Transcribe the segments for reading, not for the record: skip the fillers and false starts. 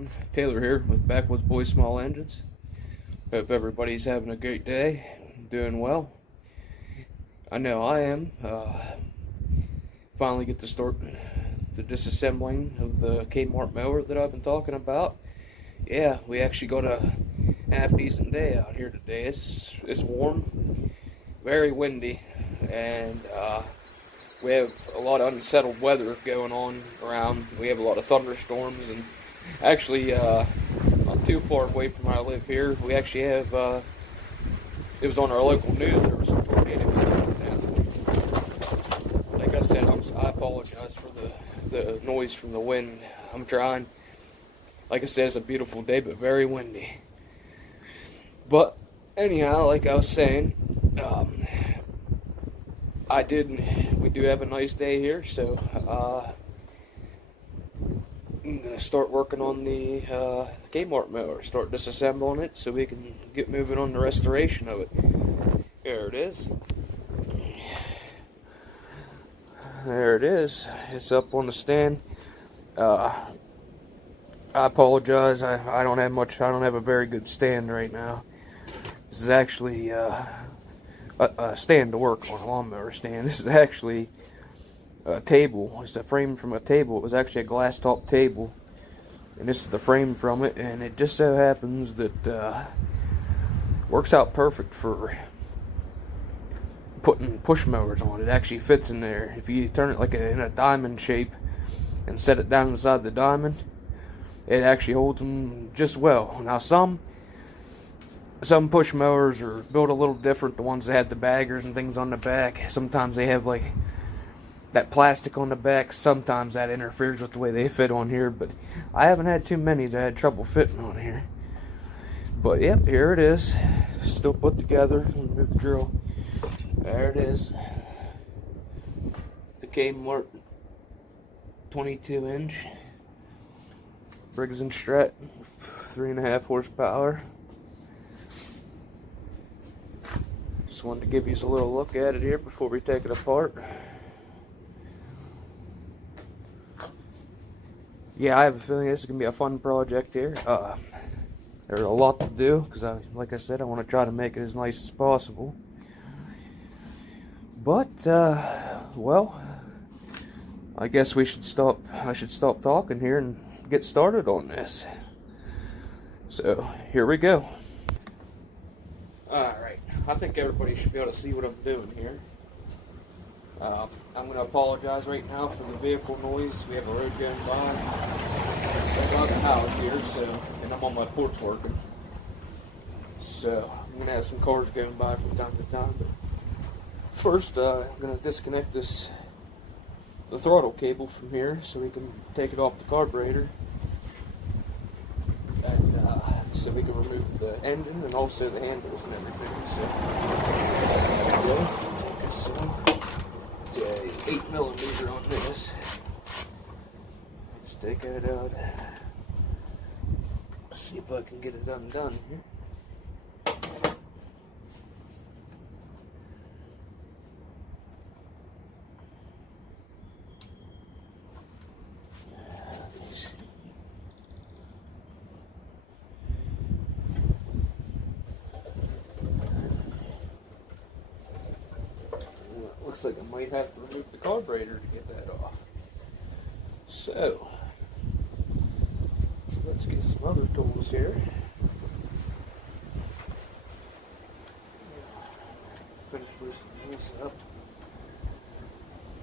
everyone? Taylor here with Backwoods Boys Small Engines. Hope everybody's having a great day, doing well. I know I am. Finally get to start the disassembling of the Kmart mower that I've been talking about. Yeah, we actually got a half decent day out here today. It's warm, very windy, and we have a lot of unsettled weather going on around. We have a lot of thunderstorms, and actually, not too far away from where I live here, we actually have, it was on our local news, there was some tornadoes going down. Like I said, I apologize for the noise from the wind. I'm trying. Like I said, it's a beautiful day, but very windy. But anyhow, like I was saying, we do have a nice day here, so I'm gonna start working on the Kmart mower, start disassembling it so we can get moving on the restoration of it. There it is. There it is. It's up on the stand. I apologize. I don't have much. I don't have a very good stand right now. This is actually a stand to work on, a lawnmower stand. This is actually a table. It's a frame from a table. It was actually a glass top table, and this is the frame from it, and it just so happens that works out perfect for putting push mowers on. It actually fits in there. If you turn it like in a diamond shape and set it down inside the diamond, it actually holds them just well. Now some push mowers are built a little different. The ones that have the baggers and things on the back, sometimes they have like that plastic on the back. Sometimes that interferes with the way they fit on here, but I haven't had too many that had trouble fitting on here. But yep, here it is, still put together. Let me move the drill. There it is, the Kmart 22-inch Briggs & Stratton, 3.5 horsepower. Just wanted to give you a little look at it here before we take it apart. Yeah, I have a feeling this is going to be a fun project here. There's a lot to do, because like I said, I want to try to make it as nice as possible. But, well, I guess I should stop talking here and get started on this. So, here we go. Alright, I think everybody should be able to see what I'm doing here. I'm going to apologize right now for the vehicle noise. We have a road going by. I've got the house here, and I'm on my porch working. So, I'm going to have some cars going by from time to time. But first, I'm going to disconnect the throttle cable from here so we can take it off the carburetor. And so we can remove the engine and also the handles and everything. So, there we go. So, it's a 8mm on this. Let's take that out. See if I can get it undone here. Looks like I might have to remove the carburetor to get that off. So, let's get some other tools here. Finish loosening this up.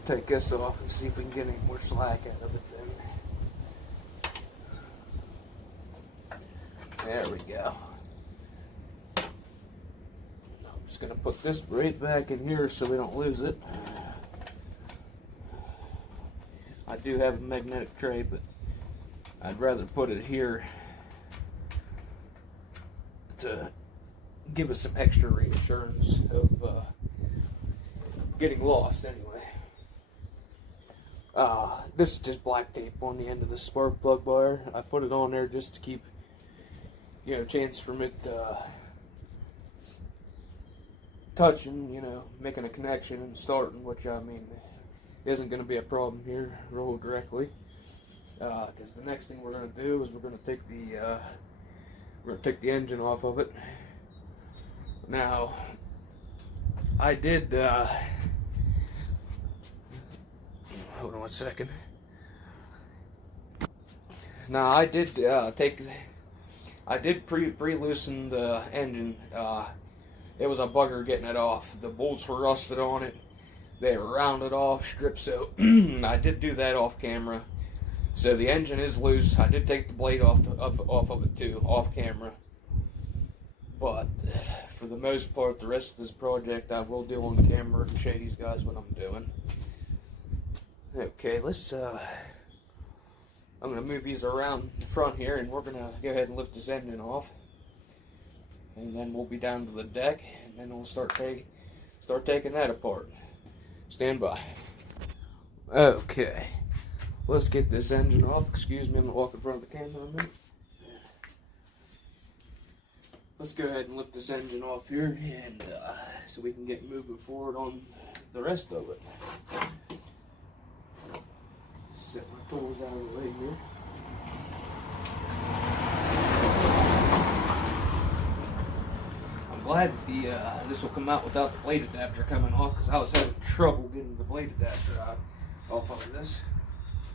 Take this off and see if we can get any more slack out of it then. There we go. Just going to put this right back in here so we don't lose it. I do have a magnetic tray, but I'd rather put it here to give us some extra reassurance of getting lost anyway. This is just black tape on the end of the spark plug wire. I put it on there just to keep, chance from it touching, making a connection and starting, which I mean isn't going to be a problem here. Roll directly. because the next thing we're gonna do is we're gonna take the engine off of it. Now, I did. Hold on one second. Now I did pre-loosen the engine. It was a bugger getting it off. The bolts were rusted on it. They were rounded off, stripped. So I did do that off camera. So the engine is loose. I did take the blade off of it too, off camera. But for the most part, the rest of this project I will do on camera and show you guys what I'm doing. Okay, let's. I'm gonna move these around the front here, and we're gonna go ahead and lift this engine off, and then we'll be down to the deck, and then we'll start taking that apart. Stand by. Okay, let's get this engine off. Excuse me, I'm gonna walk in front of the camera a minute. Let's go ahead and lift this engine off here, and so we can get moving forward on the rest of it. Set my tools out of the way here. I'm glad that this will come out without the blade adapter coming off, because I was having trouble getting the blade adapter out off of this.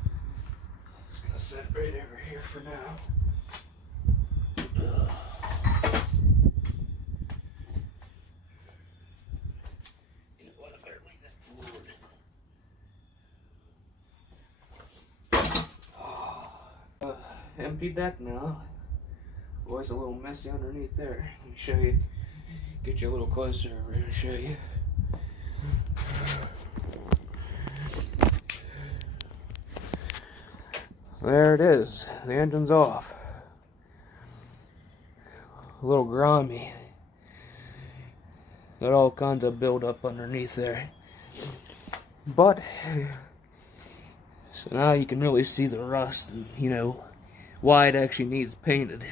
I'm just gonna set it right over here for now. Empty deck now. Boy, it's a little messy underneath there. Let me show you. Get you a little closer over here and show you. There it is. The engine's off. A little grimy. Got all kinds of buildup underneath there. But so now you can really see the rust and, you know, why it actually needs painted.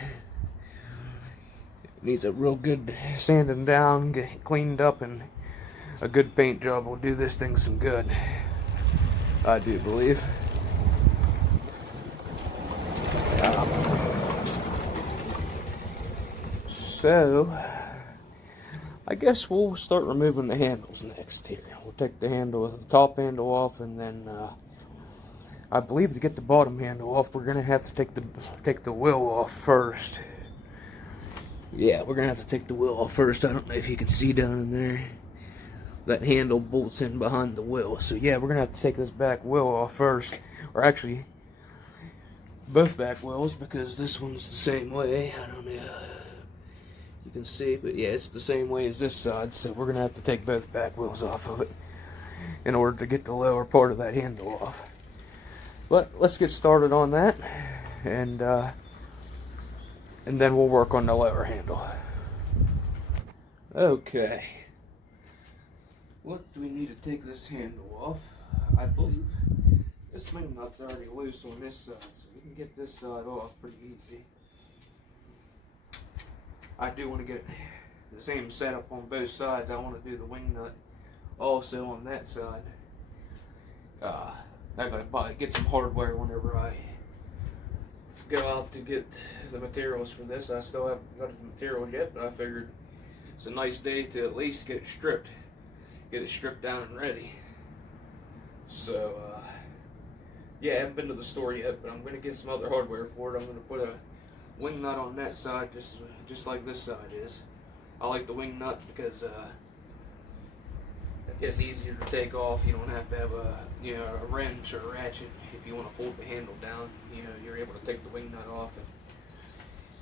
It needs a real good sanding down, get cleaned up, and a good paint job will do this thing some good. I do believe. So, I guess we'll start removing the handles next here. We'll take the top handle off, and then I believe to get the bottom handle off, we're gonna have to take the wheel off first. Yeah, we're gonna have to take the wheel off first. I don't know if you can see down in there. That handle bolts in behind the wheel. So yeah, we're gonna have to take this back wheel off first, or actually both back wheels, because this one's the same way. I don't know. You can see, but yeah, it's the same way as this side. So we're gonna have to take both back wheels off of it in order to get the lower part of that handle off. But let's get started on that, and then we'll work on the lower handle. Okay. What do we need to take this handle off? I believe this main nut's already loose on this side, so we can get this side off pretty easy. I do want to get the same setup on both sides. I want to do the wing nut also on that side. I'm going to get some hardware whenever I go out to get the materials for this. I still haven't got the materials yet, but I figured it's a nice day to at least get it stripped down and ready. So, yeah, I haven't been to the store yet, but I'm going to get some other hardware for it. I'm going to put a wing nut on that side, just like this side is. I like the wing nut because it's easier to take off. You don't have to have a wrench or a ratchet if you want to fold the handle down. You know, you're able to take the wing nut off and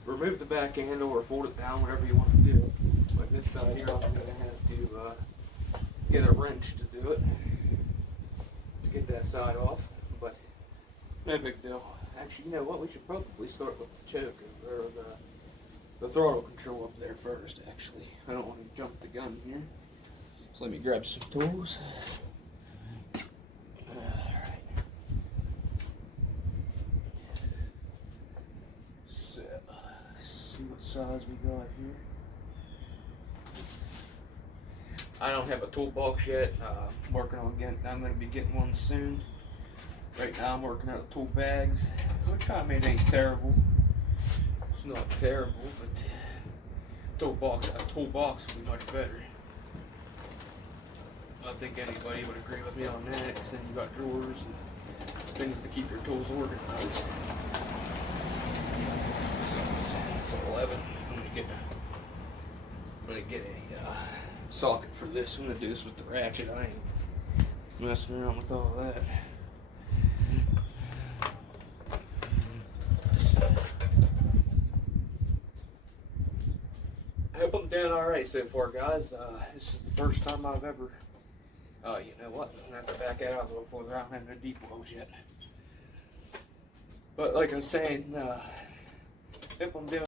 remove the back handle or fold it down, whatever you want to do. Like this side here, I'm going to have to get a wrench to do it, to get that side off, but no big deal. Actually, you know what, we should probably start with the choke, or the throttle control up there first, actually. I don't want to jump the gun here. So let me grab some tools. Alright. So, let's see what size we got here. I don't have a toolbox yet. I'm working on I'm going to be getting one soon. Right now I'm working out of tool bags, which I mean ain't terrible. It's not terrible, but a toolbox would be much better. I think anybody would agree with me on that, because then you got drawers and things to keep your tools organized. So it's 11. I'm gonna get a socket for this. I'm gonna do this with the ratchet. I ain't messing around with all that. I hope I'm doing alright so far, guys. This is the first time I've ever, you know what, I'm going to have to back out a little further. I don't have no deep wells yet. But like I was saying, hope I'm doing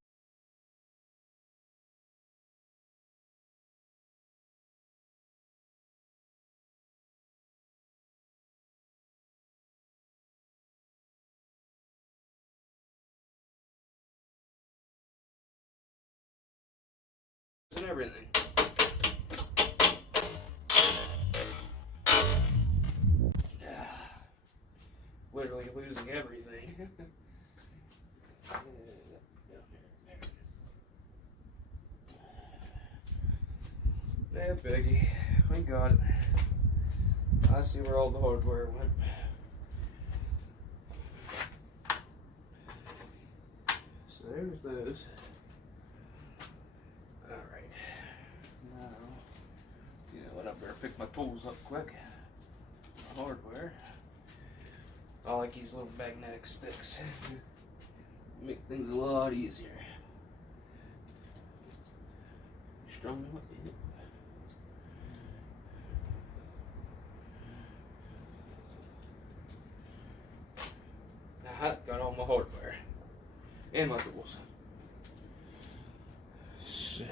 and everything. Literally losing everything. Yeah, Peggy, we got it. I see where all the hardware went. So there's those. Alright. Now, you know what, I better pick my tools up quick. Hardware. I like these little magnetic sticks. Make things a lot easier. Strong enough. Now I got all my hardware and my tools. So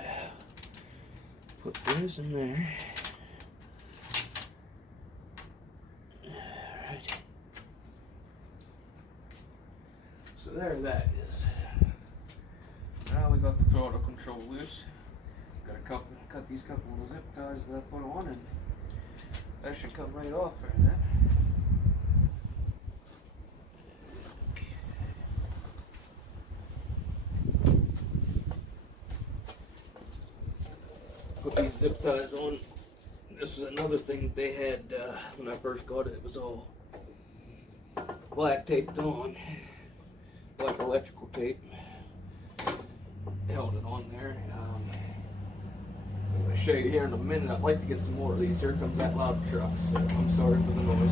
put those in there. Alright. So there that is. Now we got the throttle control loose. Cut these couple of zip ties that I put on, and that should come right off there then. Put these zip ties on. This is another thing that they had when I first got it. It was all black taped on, black electrical tape. Held it on there. I'm going to show you here in a minute. I'd like to get some more of these. Here comes that loud truck, so I'm sorry for the noise.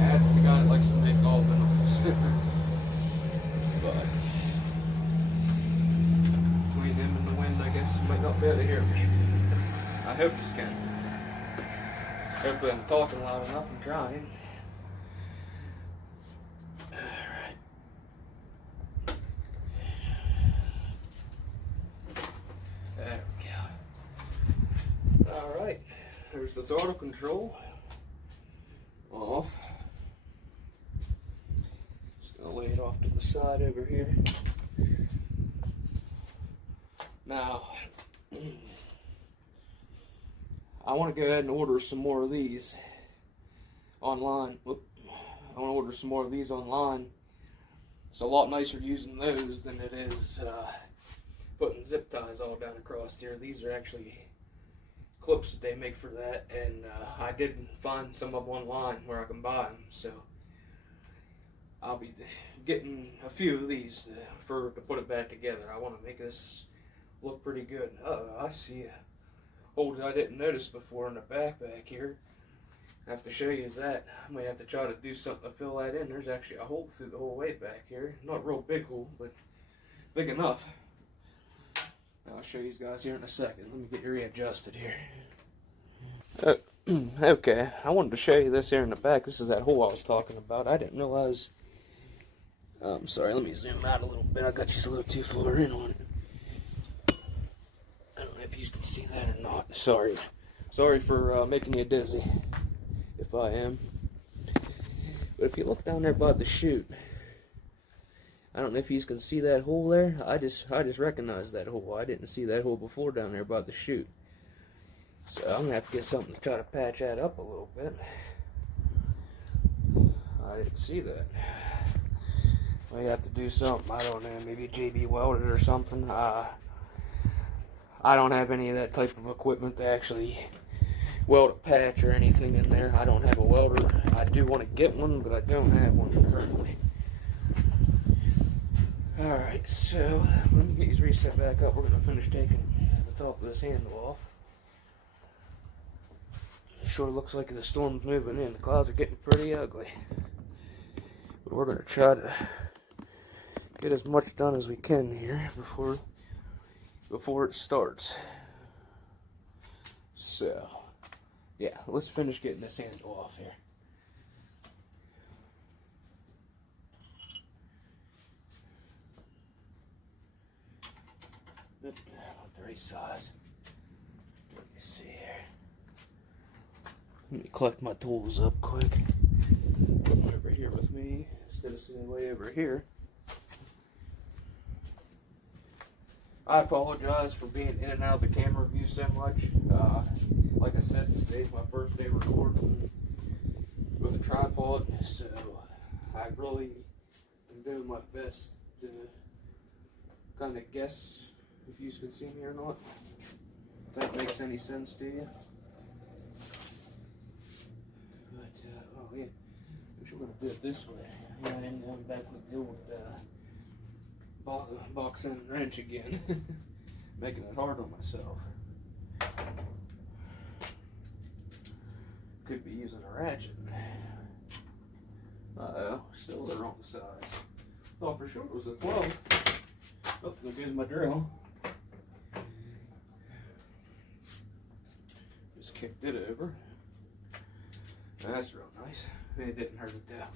That's the guy that likes to make all the noise. But between him and the wind, I guess you might not be able to hear me. I hope you can. Hopefully I'm talking loud enough. I'm trying. There we go. Alright, there's the throttle control off. Just gonna lay it off to the side over here. Now, I want to go ahead and order some more of these online. I want to order some more of these online. It's a lot nicer using those than it is putting zip ties all down across here. These are actually clips that they make for that, and I did find some of them online where I can buy them, so I'll be getting a few of these to put it back together. I want to make this look pretty good. I see a hole that I didn't notice before in the back here. I have to show you that. I may have to try to do something to fill that in. There's actually a hole through the whole way back here. Not a real big hole, but big enough. I'll show you guys here in a second. Let me get you readjusted here. Okay, I wanted to show you this here in the back. This is that hole I was talking about. I didn't realize. Sorry, let me zoom out a little bit. I got you a little too far in on it. I don't know if you can see that or not. Sorry. Sorry for making you dizzy, if I am. But if you look down there by the chute, I don't know if you can see that hole there. I just recognized that hole. I didn't see that hole before down there by the chute. So I'm gonna have to get something to try to patch that up a little bit. I didn't see that. We have to do something. I don't know, maybe JB weld it or something. I don't have any of that type of equipment to actually weld a patch or anything in there. I don't have a welder. I do want to get one, but I don't have one currently. Alright, so let me get these reset back up. We're going to finish taking the top of this handle off. It sure looks like the storm's moving in. The clouds are getting pretty ugly. But we're going to try to get as much done as we can here before it starts. So, yeah, let's finish getting this handle off here. Not the right size. Let me see here. Let me collect my tools up quick. Put them over here with me instead of sitting way over here. I apologize for being in and out of the camera view so much. Like I said, today's my first day recording with a tripod, so I really am doing my best to kind of guess if you can see me or not. If that makes any sense to you. But, oh yeah, I'm sure we're going to do it this way. Yeah, and I'm back with the old box and wrench again, making it hard on myself. Could be using a ratchet. Uh-oh, still the wrong size. Thought for sure it was a 12. Oh, there goes my drill. Just kicked it over. That's real nice. It didn't hurt it though.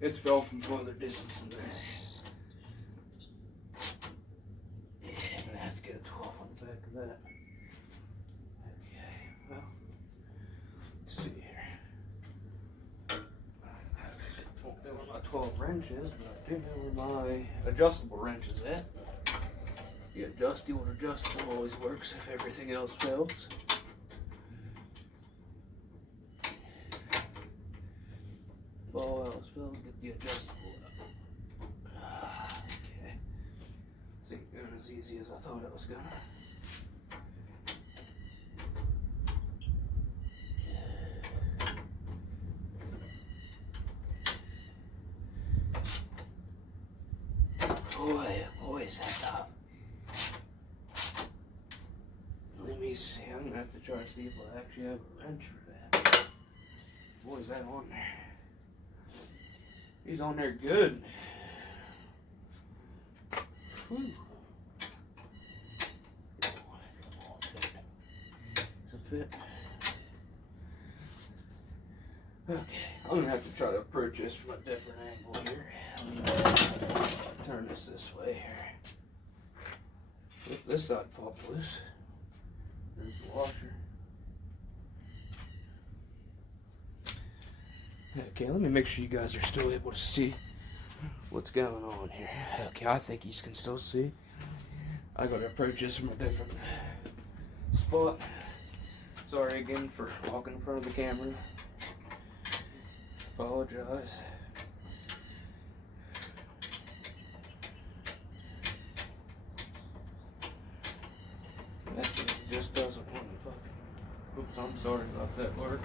It's fell from further distance than that. Get a 12 on the back of that. Okay, well, let's see here. I don't know where my 12 wrench is, but I do know where my adjustable wrench is at. The adjustable always works if everything else fails. If all else fails, get the adjustable up. Okay. This ain't going as easy as I thought it was gonna. Boy, is that tough. Let me see. I'm gonna have to try to see if I actually have a wrench for that. Boy, is that on there. He's on there good. Whew. Does it fit? Okay, I'm gonna have to try to approach this from a different angle here. Turn this way here. If this side popped loose, there's the washer. Okay, let me make sure you guys are still able to see what's going on here. Okay, I think you can still see. I gotta approach this from a different spot. Sorry again for walking in front of the camera. Apologize. That thing just doesn't want to fucking. Oops, I'm sorry about that word.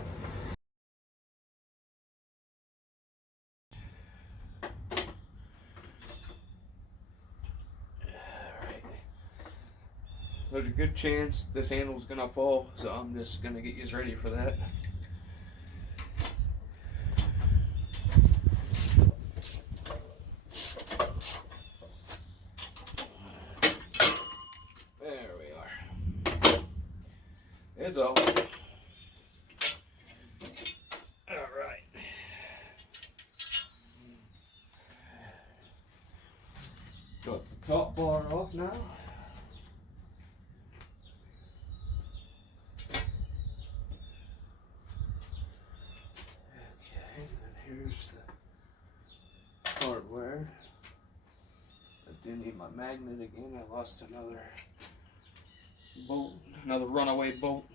There's a good chance this handle's gonna fall, so I'm just gonna get you ready for that. There we are. It's all. Alright. Got the top bar off now. Here's the hardware. I do need my magnet again. I lost another bolt, another runaway bolt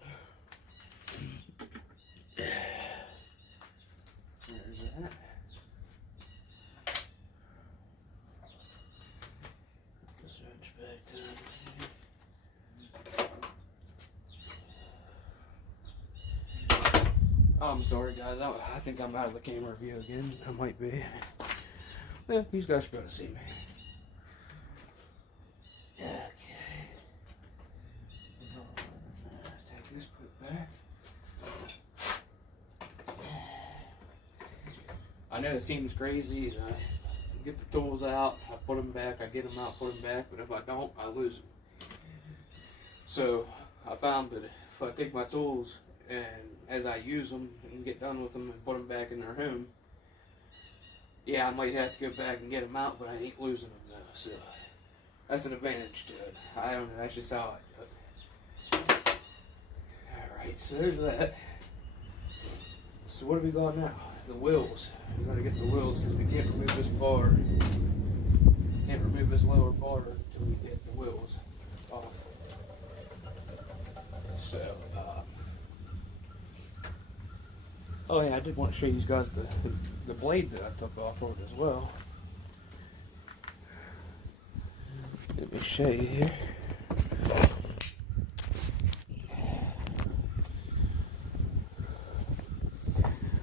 I'm sorry, guys. I think I'm out of the camera view again. I might be. Yeah, you guys should be able to see me. Okay. Take this, put it back. I know it seems crazy. I get the tools out, I put them back, I get them out, put them back, but if I don't, I lose them. So I found that if I take my tools and as I use them and get done with them and put them back in their home, yeah, I might have to go back and get them out, but I ain't losing them though. So that's an advantage to it. I don't know, that's just how I do it. Alright, so there's that. So what have we got now? The wheels. We gotta get the wheels because we can't remove this bar. Can't remove this lower bar until we get the wheels off. So, oh yeah, I did want to show you guys the blade that I took off of it as well. Let me show you here.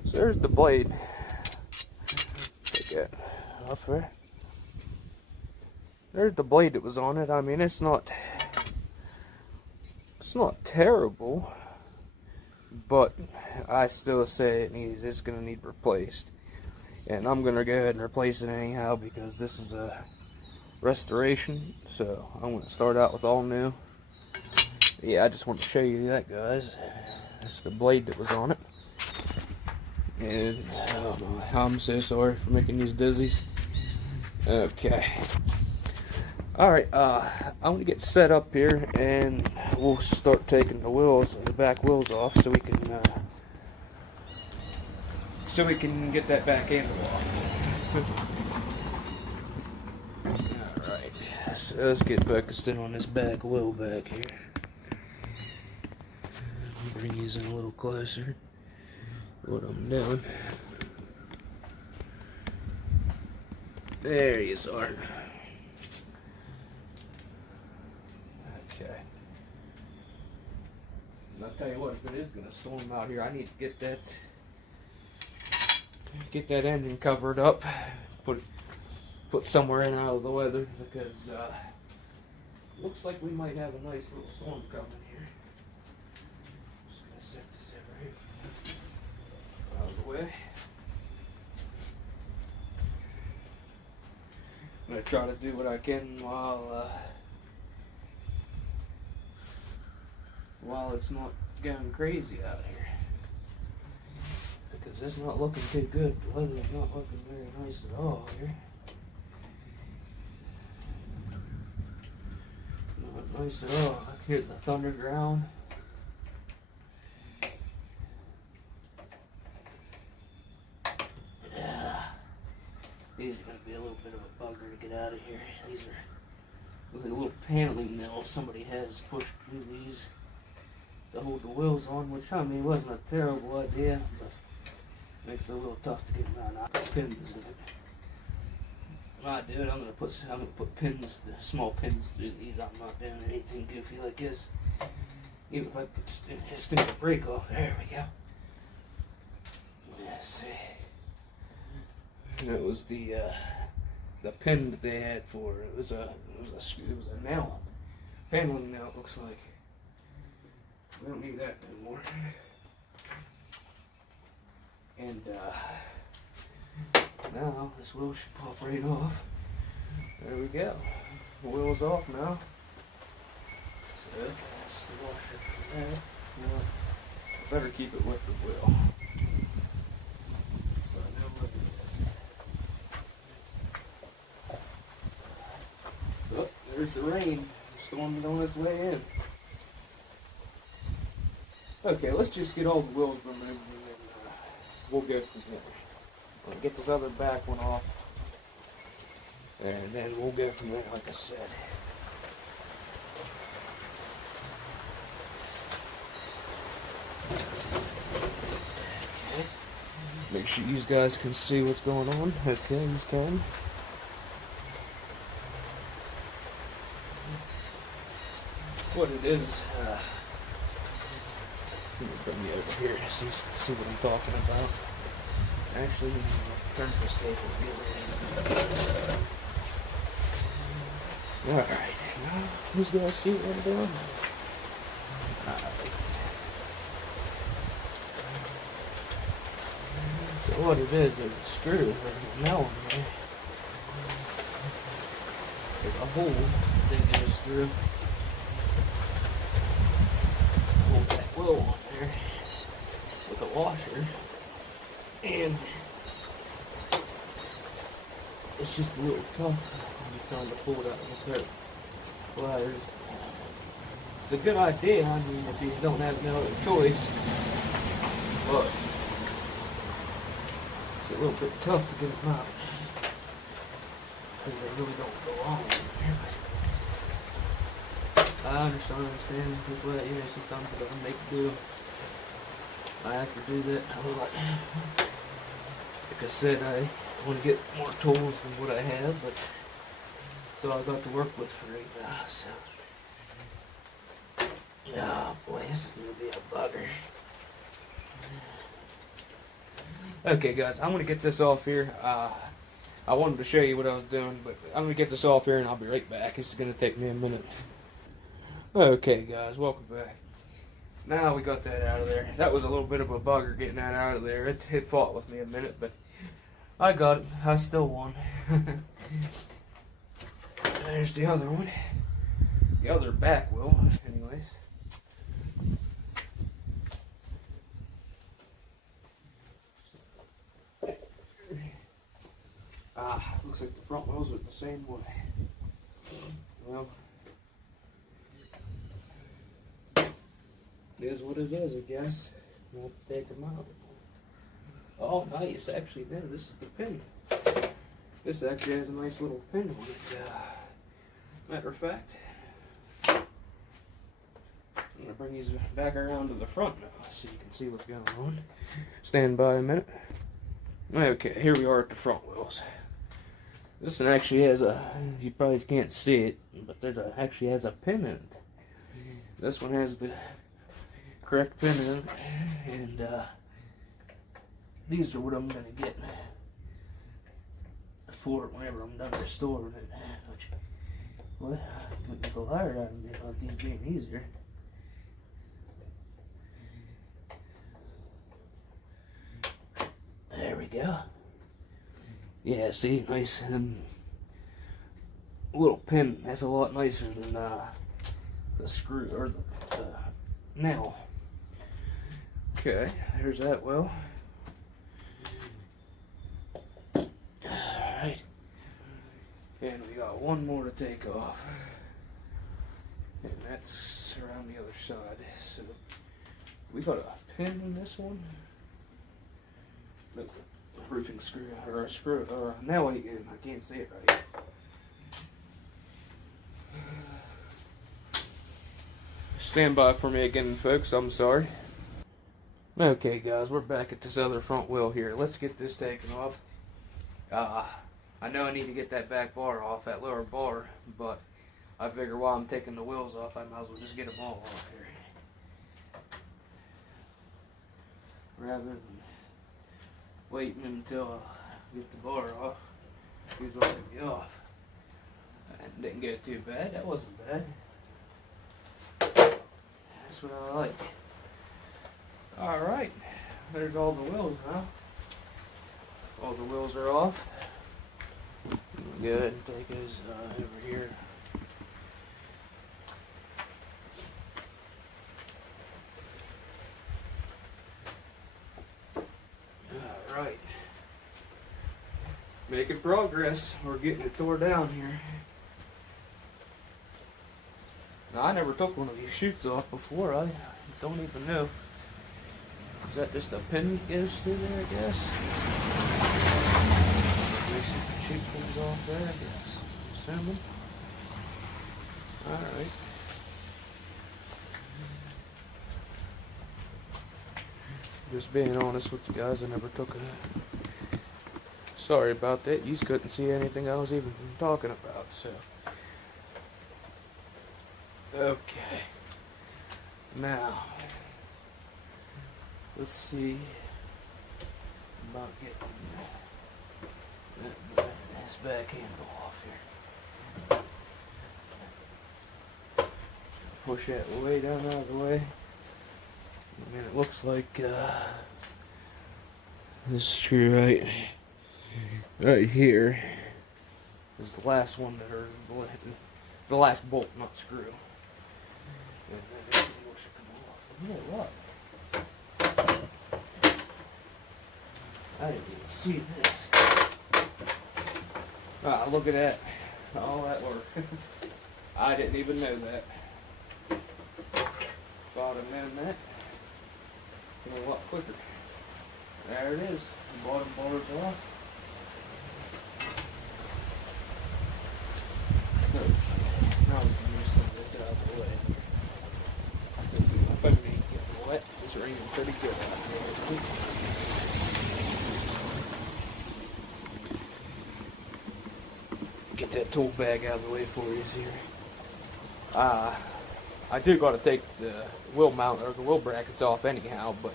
So there's the blade. Take it off there. There's the blade that was on it. I mean, it's not terrible, but I still say it's gonna need replaced, and I'm gonna go ahead and replace it anyhow because this is a restoration. So I'm gonna start out with all new. Yeah, I just want to show you that, guys. That's the blade that was on it. And I don't know, I'm so sorry for making these dizzies. Okay. Alright, I'm gonna get set up here and we'll start taking the wheels, the back wheels off so we can get that back handle off. Alright, so let's get focused in on this back wheel back here. Bring these in a little closer. What I'm doing. There you are. Okay. And I'll tell you what, if it is gonna storm out here, I need to get that engine covered up, put somewhere in out of the weather because looks like we might have a nice little storm coming here. Just gonna set this over here. Out of the way. I'm gonna try to do what I can while it's not going crazy out here, because it's not looking too good. The weather's not looking very nice at all here. Not nice at all. I can hear the thunder ground. These are going to be a little bit of a bugger to get out of here. These are like a little paneling nail somebody has pushed through these to hold the wheels on, which I mean wasn't a terrible idea, but makes it a little tough to get them out. I put pins in it. When I do it, I'm gonna put pins, small pins through these. I'm not doing anything goofy like this. Even if I could just stick the brake off. There we go. Let's see. It was the pin that they had for it. It was a nail, paneling nail. It looks like we don't need that anymore. And now this wheel should pop right off. There we go. The wheel's off now. So that's the washer for that. Now, I better keep it with the wheel. There's the rain storming on its way in. Okay, let's just get all the wheels removed and then we'll go from there. I'll get this other back one off and then we'll go from there, like I said. Okay. Make sure you guys can see what's going on. Okay, he's coming. What it is, Let me bring you over here so you can see what I'm talking about. Actually, turn this table here. Alright, now who's gonna see what I'm doing? Alright. So what it is a screw, there's a nail in there. There's a hole that goes through. Hold that wheel on there with a washer. And it's just a little tough when you're trying to pull it out with that pliers. It's a good idea, I mean, if you don't have no other choice, but it's a little bit tough to get them out because they really don't go on there. I understand people that, sometimes they gotta make do. I have to do that a lot. Like I said, I want to get more tools than what I have, but so I got to work with for right now. So, oh boy, this is gonna be a bugger. Okay, guys, I'm gonna get this off here. I wanted to show you what I was doing, but I'm gonna get this off here, and I'll be right back. This is gonna take me a minute. Okay, guys, welcome back. Now we got that out of there. That was a little bit of a bugger getting that out of there. It fought with me a minute, but I got it. I still won. There's the other one. The other back wheel, anyways. Looks like the front wheels are the same way. Well, it is what it is, I guess. We'll have to take them out. Oh, nice. Actually, no, this is the pin. This actually has a nice little pin on it. Matter of fact, I'm going to bring these back around to the front now so you can see what's going on. Stand by a minute. Okay, here we are at the front wheels. This one actually has you probably can't see it, but there actually has a pin in it. This one has the correct pin in it, and these are what I'm going to get for it whenever I'm done restoring it. Which, well, put nickel higher out of it about these being easier. There we go. Yeah, see, nice little pin. That's a lot nicer than the screw or the nail. Okay, there's that wheel. Alright. And we got one more to take off. And that's around the other side. So we got a pin in this one. Look, a roofing screw or a screw or a nail again. I can't say it right. Stand by for me again, folks. I'm sorry. Okay, guys, we're back at this other front wheel here. Let's get this taken off. I know I need to get that back bar off, that lower bar, but I figure while I'm taking the wheels off, I might as well just get them all off here. Rather than waiting until I get the bar off, these will get me off. That didn't get too bad. That wasn't bad. That's what I like. Alright, there's all the wheels now. All the wheels are off. Go ahead and take those over here. Alright. Making progress. We're getting it tore down here. Now, I never took one of these chutes off before. I don't even know. Is that just a pin that goes through there, I guess? The chute comes off there, I guess. Assembling. Alright. Just being honest with you guys, I never took a... Sorry about that. You couldn't see anything I was even talking about, so... Okay. Now... let's see about getting this back handle off here. Push that way down out of the way. I mean, it looks like this screw right here is the last one that are the last bolt, not screw. And then everything should come off. Oh, look. I didn't even see this. Ah, look at that. All that work. I didn't even know that. Thought I'd known that. A lot quicker. There it is. The bottom bar's off. So, now we can move some of this out of the way. Hopefully my phone ain't getting wet. It's raining pretty good out here. Get that tool bag out of the way for you here. I do got to take the wheel mount or the wheel brackets off anyhow, but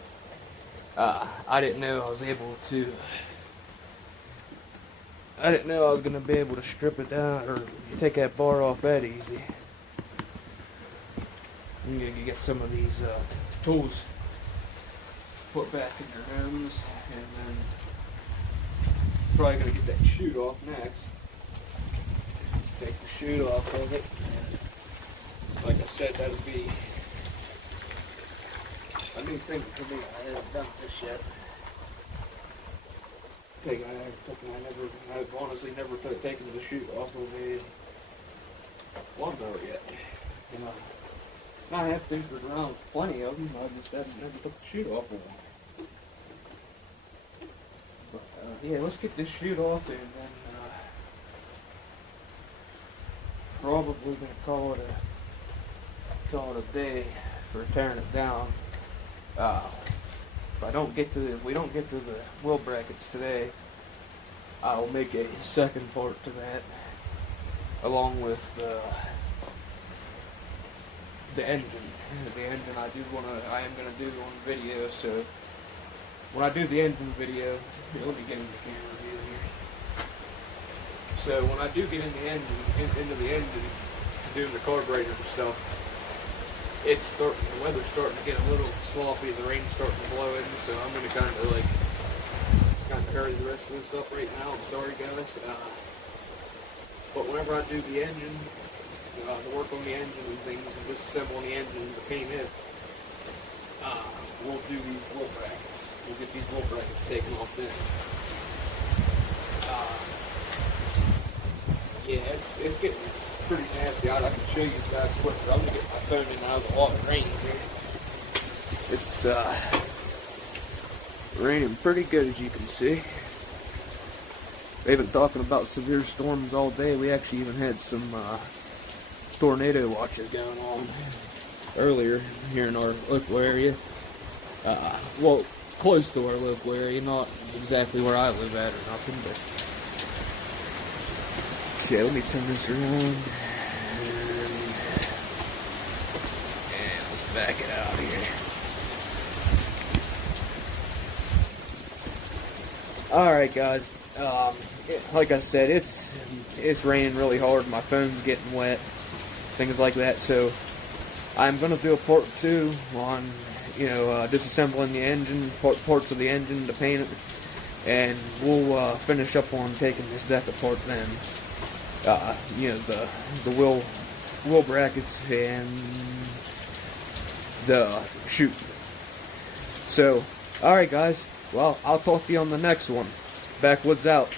I didn't know I was able to. I didn't know I was gonna be able to strip it down or take that bar off that easy. I'm gonna get some of these tools put back in their homes, and then probably gonna get that chute off next. Take the chute off of it. Like I said, that'll be a new thing for me. I haven't done this yet. I've honestly never taken the chute off of a lawnmower yet. I have tinkered around with plenty of them. I just haven't never took the chute off of one. But yeah, let's get this chute off and then probably gonna call it a day for tearing it down. If we don't get to the wheel brackets today, I'll make a second part to that, along with the engine. The engine I am gonna do on video. So when I do the engine video, here, let me get in the camera view here. So when I do get into the engine, doing the carburetor and stuff, the weather's starting to get a little sloppy, the rain's starting to blow in, so I'm going to kind of hurry the rest of this up right now. I'm sorry guys. But whenever I do the engine, the work on the engine and things, and disassembling the engine to paint it, we'll do these wheel brackets. We'll get these wheel brackets taken off then. Yeah, it's getting pretty nasty out. I can show you guys quicker. I'm gonna get my phone in out of the water rain here. It's raining pretty good, as you can see. They've been talking about severe storms all day. We actually even had some tornado watches going on earlier here in our local area. Well, close to our local area, not exactly where I live at or nothing, but okay, let me turn this around. And let's back it out here. Alright guys, like I said, it's raining really hard, my phone's getting wet, things like that, so I'm going to do a part 2 on, disassembling the engine, parts of the engine to paint it, and we'll finish up on taking this deck apart then. The wheel brackets and the chute. So, alright guys, well, I'll talk to you on the next one. Backwoods out.